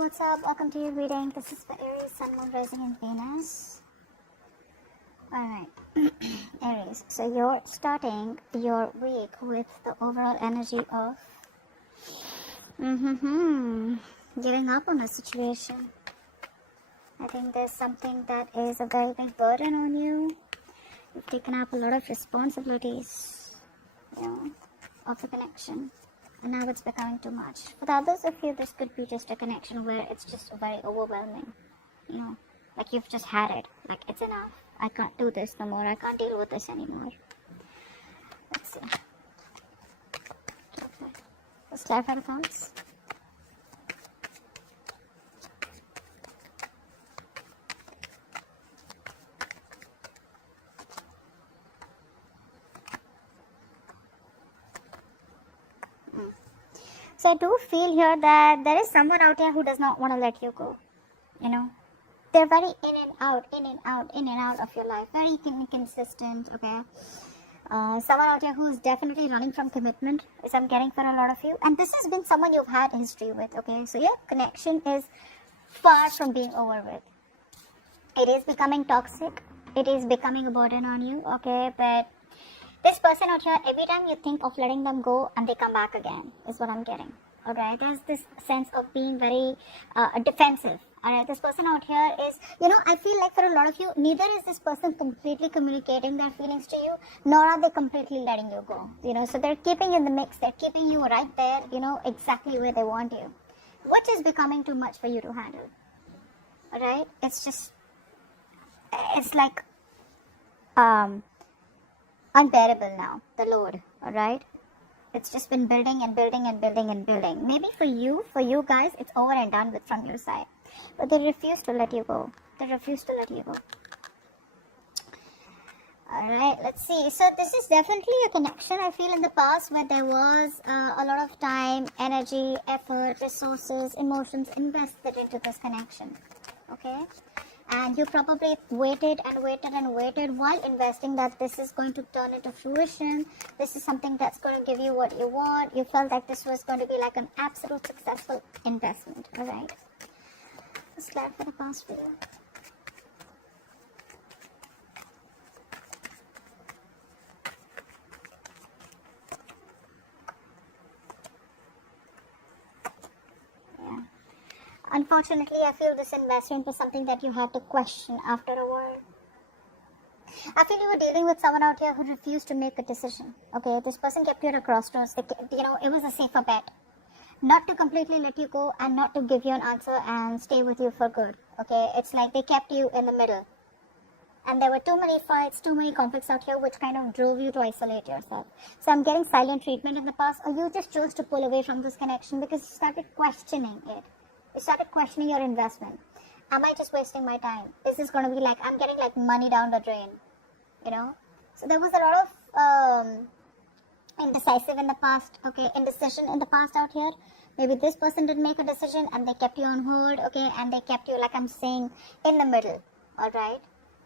what's up? Welcome to your reading. This is for Aries, Sun, Moon, Rising, and Venus. Alright, Aries. So you're starting your week with the overall energy of giving up on a situation. I think there's something that is a very big burden on you. You've taken up a lot of responsibilities, of the connection. And now it's becoming too much. For the others of you, this could be just a connection where it's just very overwhelming. Like you've just had it. Like, it's enough. I can't do this no more. I can't deal with this anymore. Let's see. Let's clarify the thoughts. So I do feel here that there is someone out here who does not want to let you go. They're very in and out of your life. Very inconsistent, okay? Someone out here who is definitely running from commitment, is I'm getting for a lot of you. And this has been someone you've had history with, okay? So your connection is far from being over with. It is becoming toxic. It is becoming a burden on you, okay? But this person out here, every time you think of letting them go and they come back again, is what I'm getting. Alright, there's this sense of being very defensive. Alright, this person out here is, I feel like for a lot of you, neither is this person completely communicating their feelings to you, nor are they completely letting you go. So they're keeping you in the mix, they're keeping you right there, exactly where they want you. Which is becoming too much for you to handle. Alright, it's like, unbearable now, the load, alright? It's just been building and building and building and building. Maybe for you guys, it's over and done with from your side. But they refuse to let you go. Alright, let's see. So this is definitely a connection, I feel, in the past where there was a lot of time, energy, effort, resources, emotions invested into this connection. Okay? And you probably waited while investing that this is going to turn into fruition. This is something that's going to give you what you want. You felt like this was going to be like an absolute successful investment. Alright. Let's clarify the past for you. Unfortunately, I feel this investment was something that you had to question after a while. I feel you were dealing with someone out here who refused to make a decision. Okay, this person kept you at a crossroads. It was a safer bet. Not to completely let you go and not to give you an answer and stay with you for good. Okay, it's like they kept you in the middle. And there were too many fights, too many conflicts out here which kind of drove you to isolate yourself. So I'm getting silent treatment in the past, or you just chose to pull away from this connection because you started questioning it. You started questioning your investment. Am I just wasting my time? Is this going to be like, I'm getting like money down the drain? So there was a lot of indecisive in the past, okay, indecision in the past out here. Maybe this person didn't make a decision and they kept you on hold, okay, and they kept you, like I'm saying, in the middle, alright?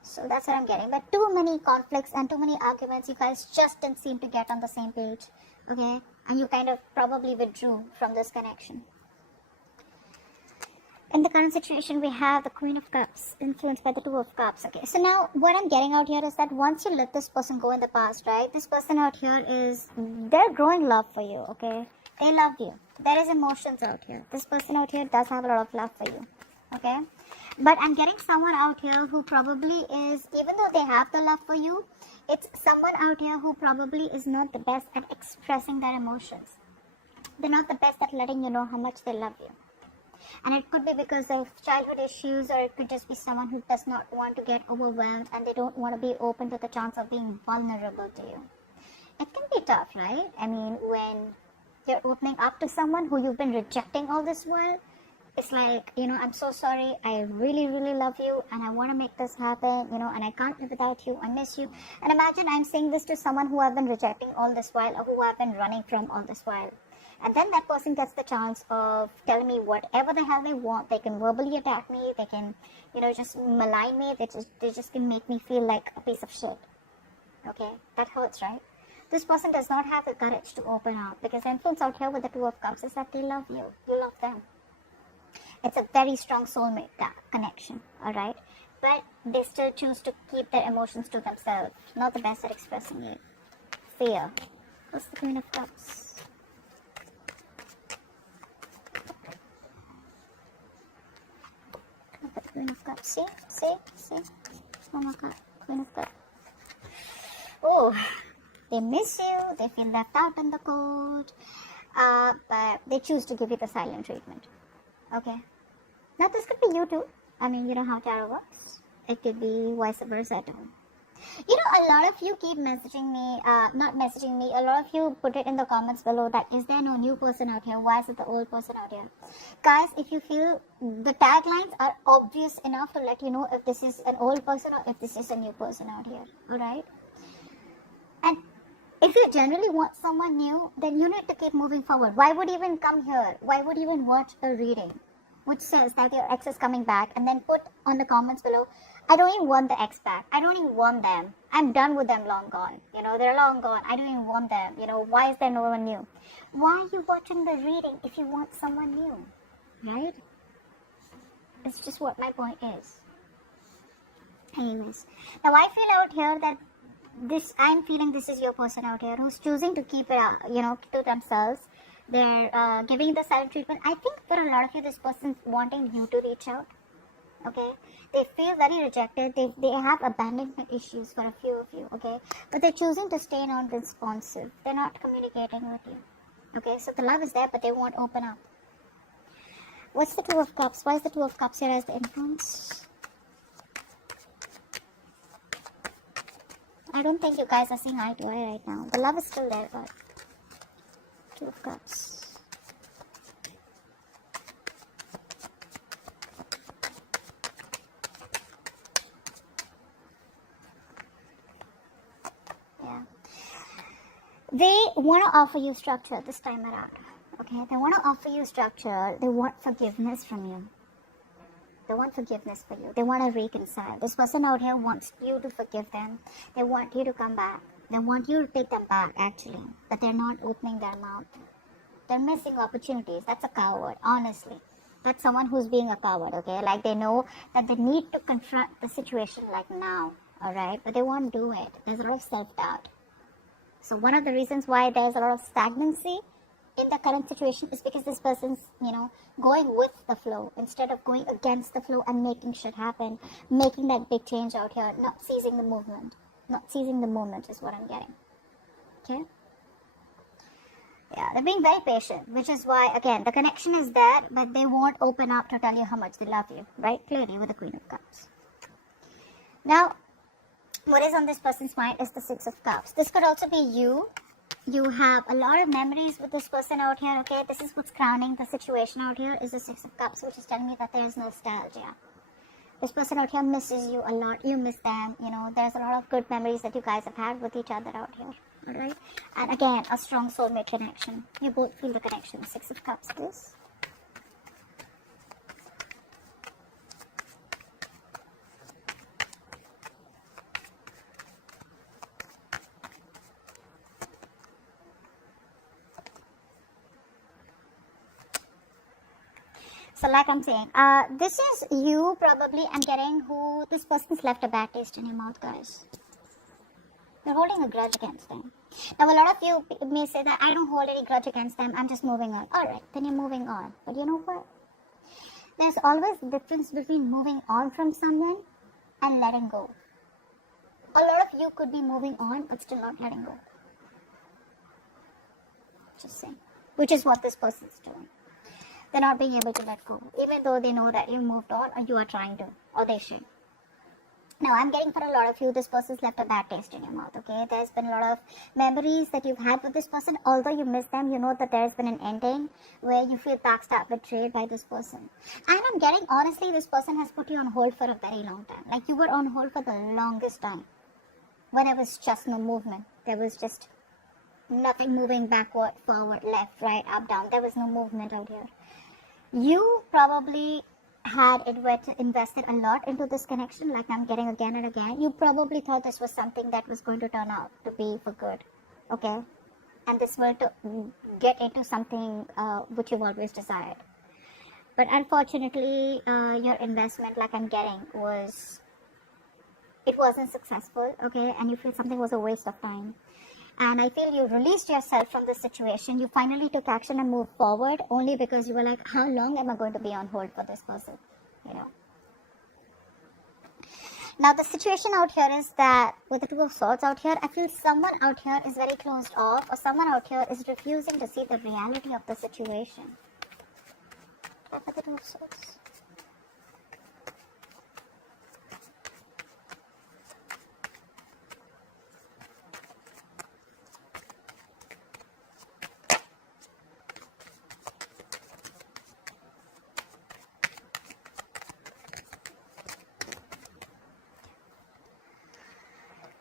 So that's what I'm getting. But too many conflicts and too many arguments, you guys just didn't seem to get on the same page, okay? And you kind of probably withdrew from this connection. In the current situation, we have the Queen of Cups, influenced by the Two of Cups. Okay, so now what I'm getting out here is that once you let this person go in the past, right, this person out here they're growing love for you, okay? They love you. There is emotions out here. This person out here does have a lot of love for you, okay? But I'm getting someone out here who probably is, even though they have the love for you, it's someone out here who probably is not the best at expressing their emotions. They're not the best at letting you know how much they love you. And it could be because of childhood issues, or it could just be someone who does not want to get overwhelmed and they don't want to be open to the chance of being vulnerable to you. It can be tough, right? I mean, when you're opening up to someone who you've been rejecting all this while, it's like, I'm so sorry, I really, really love you and I want to make this happen, and I can't live without you, I miss you. And imagine I'm saying this to someone who I've been rejecting all this while, or who I've been running from all this while. And then that person gets the chance of telling me whatever the hell they want. They can verbally attack me. They can, just malign me. They just can make me feel like a piece of shit. Okay, that hurts, right? This person does not have the courage to open up, because the influence out here with the Two of Cups is that they love you. You love them. It's a very strong soulmate connection, alright? But they still choose to keep their emotions to themselves. Not the best at expressing it. Fear. What's the Queen of Cups? Look at the Queen of Cups. See? Oh my God. Queen of Cups. Oh, they miss you. They feel left out in the cold. But they choose to give you the silent treatment. Okay? Now this could be you too. I mean, you know how tarot works. It could be vice versa too. You know, a lot of you keep messaging me, not messaging me, a lot of you put it in the comments below that is there no new person out here? Why is it the old person out here? Guys, if you feel the taglines are obvious enough to let you know if this is an old person or if this is a new person out here. Alright? And if you generally want someone new, then you need to keep moving forward. Why would you even come here? Why would you even watch a reading which says that your ex is coming back and then put on the comments below, I don't even want the ex back. I don't even want them. I'm done with them, long gone. You know, they're long gone. I don't even want them. You know, why is there no one new? Why are you watching the reading if you want someone new? Right? It's just what my point is. Anyways, now I feel out here that I'm feeling this is your person out here who's choosing to keep it, to themselves. They're giving the silent treatment. I think for a lot of you, this person's wanting you to reach out. Okay, they feel very rejected. They have abandonment issues for a few of you. Okay, but they're choosing to stay non-responsive. They're not communicating with you. Okay, so the love is there, but they won't open up. What's the Two of Cups? Why is the Two of Cups here as the influence? I don't think you guys are seeing eye to eye right now. The love is still there, but Two of Cups. Yeah. They want to offer you structure this time around. Okay? They want to offer you structure. They want forgiveness from you. They want forgiveness for you. They want to reconcile. This person out here wants you to forgive them. They want you to come back. They want you to take them back, actually. But they're not opening their mouth. They're missing opportunities. That's a coward, honestly. That's someone who's being a coward, okay? Like they know that they need to confront the situation like now, alright? But they won't do it. There's a lot of self-doubt. So one of the reasons why there's a lot of stagnancy in the current situation is because this person's, going with the flow instead of going against the flow and making shit happen, making that big change out here, not seizing the movement. Not seizing the moment is what I'm getting. Okay? Yeah, they're being very patient, which is why, again, the connection is there, but they won't open up to tell you how much they love you, right? Clearly with the Queen of Cups. Now, what is on this person's mind is the Six of Cups. This could also be you. You have a lot of memories with this person out here, okay? This is what's crowning the situation out here is the Six of Cups, which is telling me that there's nostalgia. This person out here misses you a lot. You miss them. There's a lot of good memories that you guys have had with each other out here, alright? And again, a strong soulmate connection. You both feel the connection. Six of Cups it is. So like I'm saying, this is you probably, I'm getting who this person's left a bad taste in your mouth, guys. You're holding a grudge against them. Now a lot of you may say that I don't hold any grudge against them, I'm just moving on. Alright, then you're moving on. But you know what? There's always a difference between moving on from someone and letting go. A lot of you could be moving on but still not letting go. Just saying. Which is what this person's doing. They're not being able to let go, even though they know that you moved on or you are trying to, or they should. Now, I'm getting for a lot of you, this person's left a bad taste in your mouth, okay? There's been a lot of memories that you've had with this person. Although you miss them, you know that there's been an ending where you feel backstabbed, betrayed by this person. And I'm getting, honestly, this person has put you on hold for a very long time. Like, you were on hold for the longest time. When there was just no movement. There was just nothing moving backward, forward, left, right, up, down. There was no movement out here. You probably had invested a lot into this connection, like I'm getting again and again. You probably thought this was something that was going to turn out to be for good, okay? And this were to get into something which you've always desired. But unfortunately, your investment, like I'm getting, it wasn't successful, okay? And you feel something was a waste of time. And I feel you released yourself from this situation. You finally took action and moved forward only because you were like, how long am I going to be on hold for this person? You know. Now the situation out here is that with the Two of Swords out here, I feel someone out here is very closed off, or someone out here is refusing to see the reality of the situation. Look at the Two of Swords.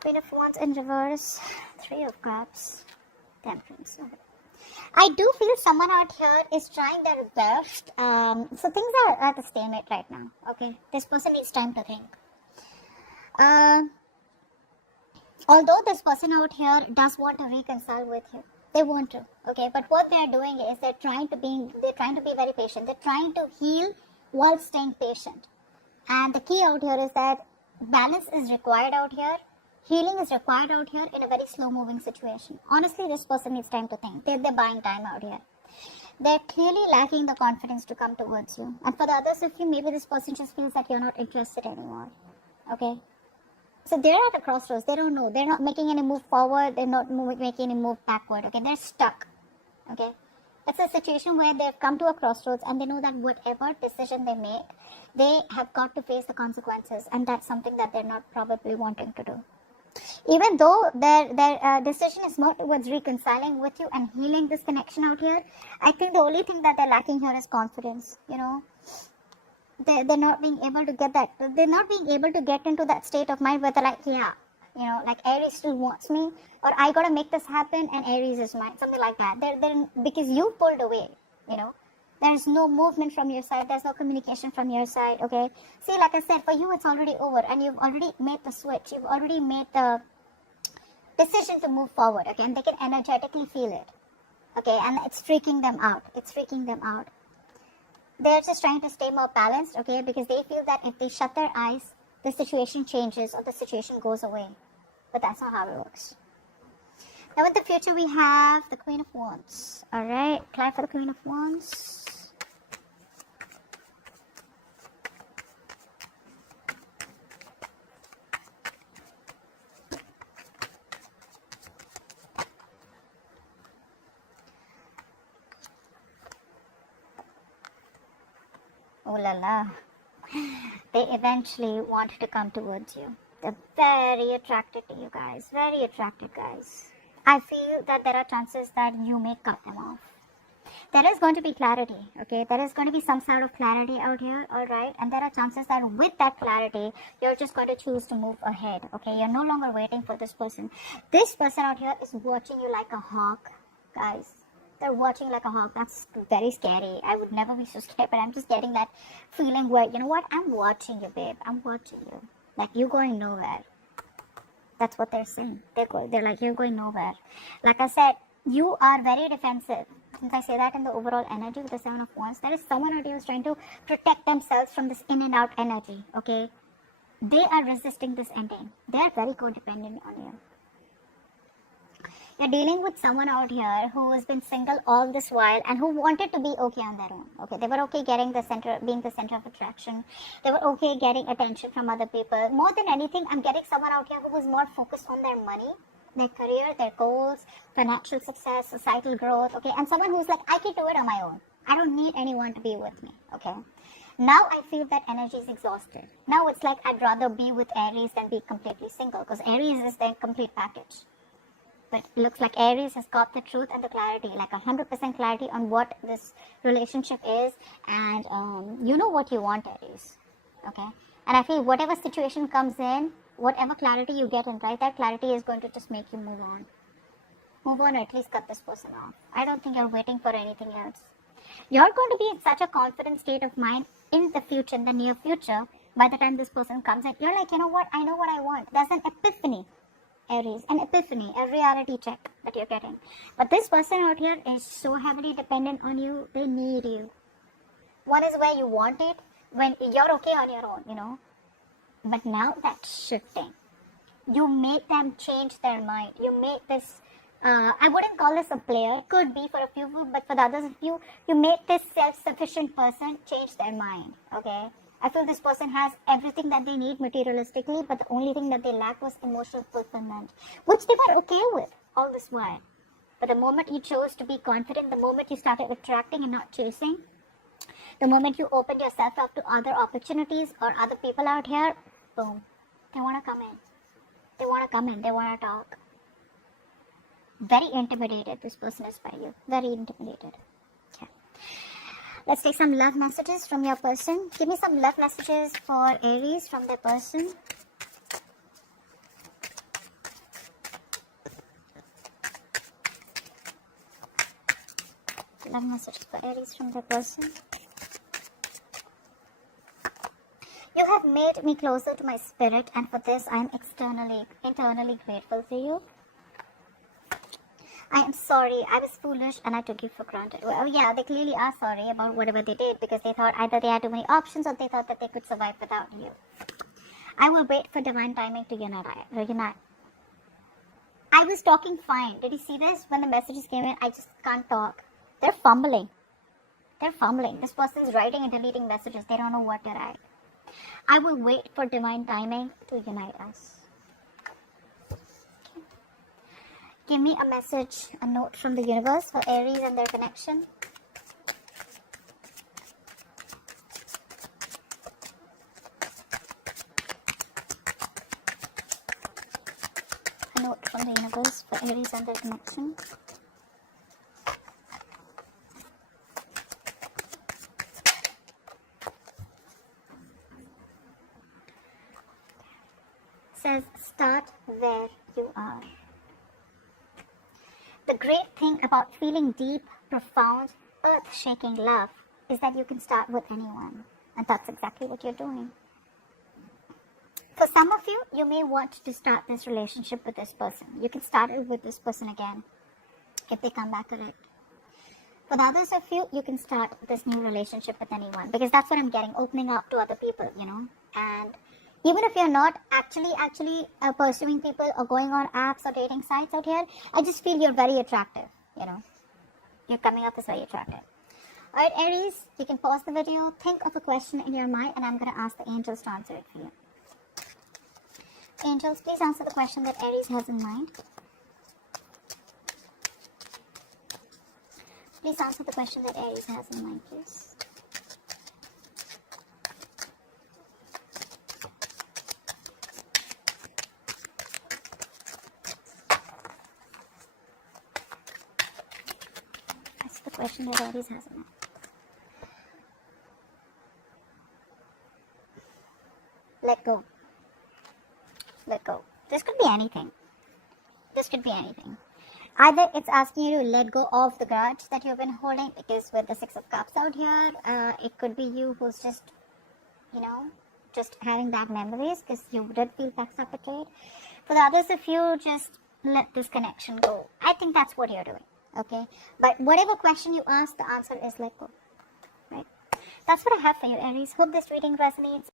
Queen of Wands in reverse, Three of Cups, Temperance. I do feel someone out here is trying their best. So things are at a stalemate right now. Okay, this person needs time to think. Although this person out here does want to reconcile with you, they want to. Okay, but what they're doing is they're trying to be very patient. They're trying to heal while staying patient. And the key out here is that balance is required out here. Healing is required out here in a very slow-moving situation. Honestly, this person needs time to think. They're buying time out here. They're clearly lacking the confidence to come towards you. And for the others of you, maybe this person just feels that you're not interested anymore. Okay? So they're at a crossroads. They don't know. They're not making any move forward. They're not making any move backward. Okay? They're stuck. Okay? It's a situation where they've come to a crossroads and they know that whatever decision they make, they have got to face the consequences. And that's something that they're not probably wanting to do. Even though their decision is more towards reconciling with you and healing this connection out here, I think the only thing that they're lacking here is confidence. You know, they're not being able to get that. They're not being able to get into that state of mind where they're like, yeah, you know, like Aries still wants me, or I gotta make this happen, and Aries is mine, something like that. They're because you pulled away. You know. There's no movement from your side. There's no communication from your side, okay? See, like I said, for you, it's already over. And you've already made the switch. You've already made the decision to move forward, okay? And they can energetically feel it, okay? And it's freaking them out. It's freaking them out. They're just trying to stay more balanced, okay? Because they feel that if they shut their eyes, the situation changes or the situation goes away. But that's not how it works. Now in the future, we have the Queen of Wands. Alright, apply for the Queen of Wands. Oh la la. They eventually want to come towards you. They're very attracted to you guys. Very attracted, guys. I feel that there are chances that you may cut them off. There is going to be clarity, okay? There is going to be some sort of clarity out here, alright? And there are chances that with that clarity, you're just going to choose to move ahead, okay? You're no longer waiting for this person. This person out here is watching you like a hawk, guys. They're watching like a hawk. That's very scary. I would never be so scared, but I'm just getting that feeling where, you know what? I'm watching you, babe. I'm watching you. Like, you're going nowhere. That's what they're saying. They're like, you're going nowhere. Like I said, you are very defensive. Since I say that in the overall energy with the Seven of Wands, there is someone out here who's trying to protect themselves from this in and out energy, okay? They are resisting this ending. They are very codependent on you. You're dealing with someone out here who has been single all this while and who wanted to be okay on their own. Okay, they were okay being the center of attraction. They were okay getting attention from other people. More than anything, I'm getting someone out here who was more focused on their money, their career, their goals, financial success, societal growth. Okay, and someone who's like, I can do it on my own. I don't need anyone to be with me. Okay. Now I feel that energy is exhausted. Now it's like I'd rather be with Aries than be completely single, because Aries is their complete package. But it looks like Aries has got the truth and the clarity, like 100% clarity on what this relationship is. And you know what you want, Aries. Okay? And I feel whatever situation comes in, whatever clarity you get in, right, that clarity is going to just make you move on. Move on, or at least cut this person off. I don't think you're waiting for anything else. You're going to be in such a confident state of mind in the future, in the near future, by the time this person comes in. You're like, you know what? I know what I want. There's an epiphany. Aries, an epiphany, a reality check that you're getting. But this person out here is so heavily dependent on you. They need you. One is where you want it, when you're okay on your own, you know. But now that's shifting. You make them change their mind. You make this, I wouldn't call this a player. Could be for a few, but for the others of you, you make this self-sufficient person change their mind, okay? I feel this person has everything that they need materialistically, but the only thing that they lack was emotional fulfillment, which they were okay with all this while. But the moment you chose to be confident, the moment you started attracting and not chasing, the moment you opened yourself up to other opportunities or other people out here, boom, they want to come in. They want to come in. They want to talk. Very intimidated this person is by you. Very intimidated. Okay. Let's take some love messages from your person. Give me some love messages for Aries from their person. Love messages for Aries from their person. You have made me closer to my spirit, and for this I am internally grateful for you. I am sorry, I was foolish and I took you for granted. Well, yeah, they clearly are sorry about whatever they did, because they thought either they had too many options or they thought that they could survive without you. I will wait for divine timing to unite. I was talking fine. Did you see this? When the messages came in, I just can't talk. They're fumbling. This person's writing and deleting messages. They don't know what to write. I will wait for divine timing to unite us. Give me a message, a note from the universe for Aries and their connection. A note from the universe for Aries and their connection. Says, start where you are. The great thing about feeling deep, profound, earth-shaking love is that you can start with anyone. And that's exactly what you're doing. For some of you, you may want to start this relationship with this person. You can start it with this person again if they come back correct. For the others of you, you can start this new relationship with anyone, because that's what I'm getting, opening up to other people, you know. And even if you're not actually pursuing people or going on apps or dating sites out here, I just feel you're very attractive, you know. You're coming up as very attractive. Alright, Aries, you can pause the video, think of a question in your mind, and I'm going to ask the angels to answer it for you. Angels, please answer the question that Aries has in mind. Please answer the question that Aries has in mind, please. Question that Aries has in mind. Let go. Let go. This could be anything. Either it's asking you to let go of the grudge that you've been holding, because with the Six of Cups out here, it could be you who's just, you know, just having bad memories because you did feel backstabbed, betrayed. For the others of you, just let this connection go. I think that's what you're doing. Okay, but whatever question you ask, the answer is let go, right? That's what I have for you, Aries. Hope this reading resonates.